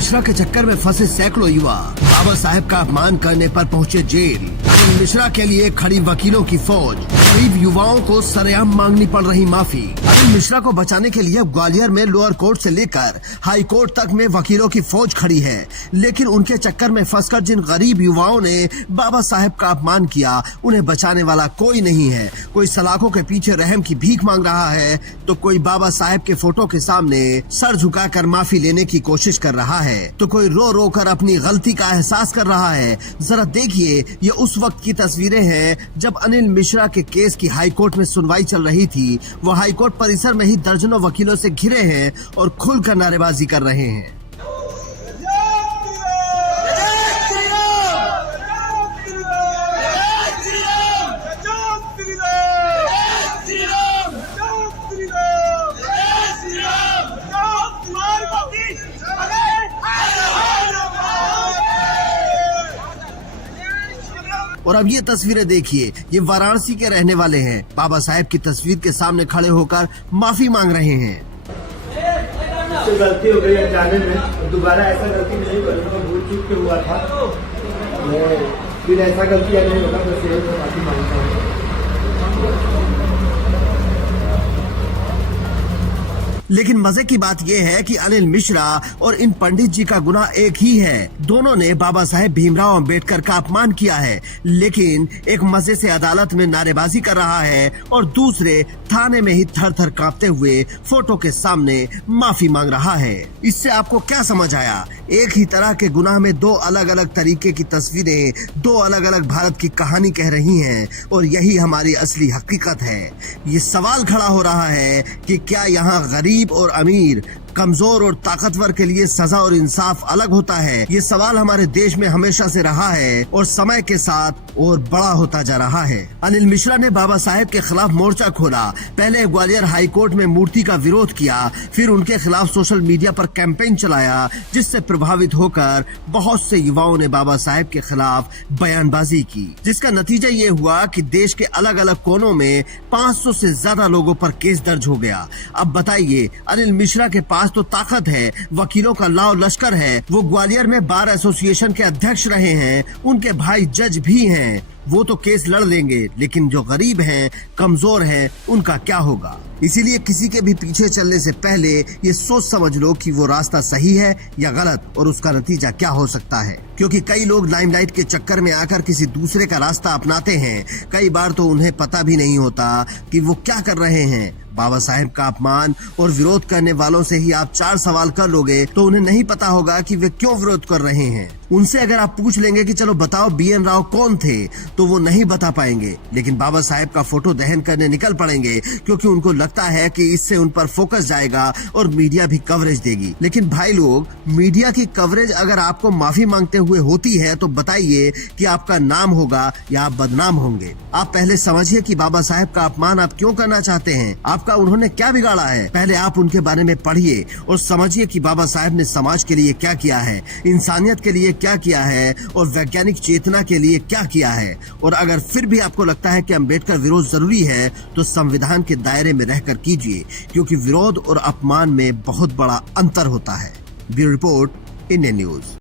मिश्रा के चक्कर में फंसे सैकड़ों युवा बाबा साहेब का अपमान करने पर पहुंचे जेल। अनिल मिश्रा के लिए खड़ी वकीलों की फौज, गरीब युवाओं को सरेआम मांगनी पड़ रही माफी। अनिल मिश्रा को बचाने के लिए ग्वालियर में लोअर कोर्ट से लेकर हाई कोर्ट तक में वकीलों की फौज खड़ी है, लेकिन उनके चक्कर में फंसकर जिन गरीब युवाओं ने बाबा साहेब का अपमान किया, उन्हें बचाने वाला कोई नहीं है। कोई सलाखों के पीछे रहम की भीख मांग रहा है, तो कोई बाबा साहेब के फोटो के सामने सर झुकाकर माफी लेने की कोशिश कर रहा है, तो कोई रो रो कर अपनी गलती का एहसास कर रहा है। जरा देखिए, ये उस वक्त की तस्वीरें हैं जब अनिल मिश्रा के केस की हाई कोर्ट में सुनवाई चल रही थी। वो हाई कोर्ट परिसर में ही दर्जनों वकीलों से घिरे हैं और खुलकर नारेबाजी कर रहे हैं। और अब ये तस्वीरें देखिए, ये वाराणसी के रहने वाले हैं। बाबा साहेब की तस्वीर के सामने खड़े होकर माफी मांग रहे हैं। तो गलती हो गई अनजाने में, दोबारा ऐसा गलती नहीं करूँगा, भूल चूक के हुआ था। मैं फिर ऐसा गलती नहीं होगा, बस यही तो माफी मांगता हूँ। लेकिन मजे की बात यह है कि अनिल मिश्रा और इन पंडित जी का गुनाह एक ही है। दोनों ने बाबा साहेब भीमराव अंबेडकर का अपमान किया है, लेकिन एक मजे से अदालत में नारेबाजी कर रहा है और दूसरे थाने में ही थर थर कांपते हुए फोटो के सामने माफी मांग रहा है। इससे आपको क्या समझ आया? एक ही तरह के गुनाह में दो अलग अलग तरीके की तस्वीरें, दो अलग अलग भारत की कहानी कह रही हैं, और यही हमारी असली हकीकत है। ये सवाल खड़ा हो रहा है कि क्या यहाँ गरीब और अमीर, कमजोर और ताकतवर के लिए सजा और इंसाफ अलग होता है? ये सवाल हमारे देश में हमेशा से रहा है और समय के साथ और बड़ा होता जा रहा है। अनिल मिश्रा ने बाबा साहेब के खिलाफ मोर्चा खोला। पहले ग्वालियर हाई कोर्ट में मूर्ति का विरोध किया, फिर उनके खिलाफ सोशल मीडिया पर कैंपेन चलाया, जिससे प्रभावित होकर बहुत से युवाओं ने बाबा साहेब के खिलाफ बयानबाजी की, जिसका नतीजा ये हुआ कि देश के अलग अलग कोनों में 500 से ज्यादा लोगों पर केस दर्ज हो गया। अब बताइए, अनिल मिश्रा के पास तो ताकत है, वकीलों का लाव लश्कर है, वो ग्वालियर में बार एसोसिएशन के अध्यक्ष रहे हैं, उनके भाई जज भी हैं, वो तो केस लड़ लेंगे, लेकिन जो गरीब हैं, कमजोर हैं, उनका क्या होगा? इसीलिए किसी के भी पीछे चलने से पहले ये सोच समझ लो कि वो रास्ता सही है या गलत, और उसका नतीजा क्या हो सकता है। क्योंकि कई लोग लाइमलाइट के चक्कर में आकर किसी दूसरे का रास्ता अपनाते हैं। कई बार तो उन्हें पता भी नहीं होता कि वो क्या कर रहे हैं। बाबा साहेब का अपमान और विरोध करने वालों से ही आप 4 सवाल कर लोगे तो उन्हें नहीं पता होगा कि वे क्यों विरोध कर रहे हैं। उनसे अगर आप पूछ लेंगे कि चलो बताओ BN राव कौन थे, तो वो नहीं बता पाएंगे, लेकिन बाबा साहेब का फोटो दहन करने निकल पड़ेंगे, क्योंकि उनको लगता है कि इससे उन पर फोकस जाएगा और मीडिया भी कवरेज देगी। लेकिन भाई लोग, मीडिया की कवरेज अगर आपको माफी मांगते हुए होती है तो बताइए कि आपका नाम होगा या आप बदनाम होंगे। आप पहले समझिए कि बाबा साहेब का अपमान आप क्यों करना चाहते हैं, आपका उन्होंने क्या बिगाड़ा है। पहले आप उनके बारे में पढ़िए और समझिए कि बाबा साहेब ने समाज के लिए क्या किया है, इंसानियत के लिए क्या किया है और वैज्ञानिक चेतना के लिए क्या किया है। और अगर फिर भी आपको लगता है कि अंबेडकर विरोध जरूरी है, तो संविधान के दायरे में रहकर कीजिए, क्योंकि विरोध और अपमान में बहुत बड़ा अंतर होता है। Bureau report, Indian news.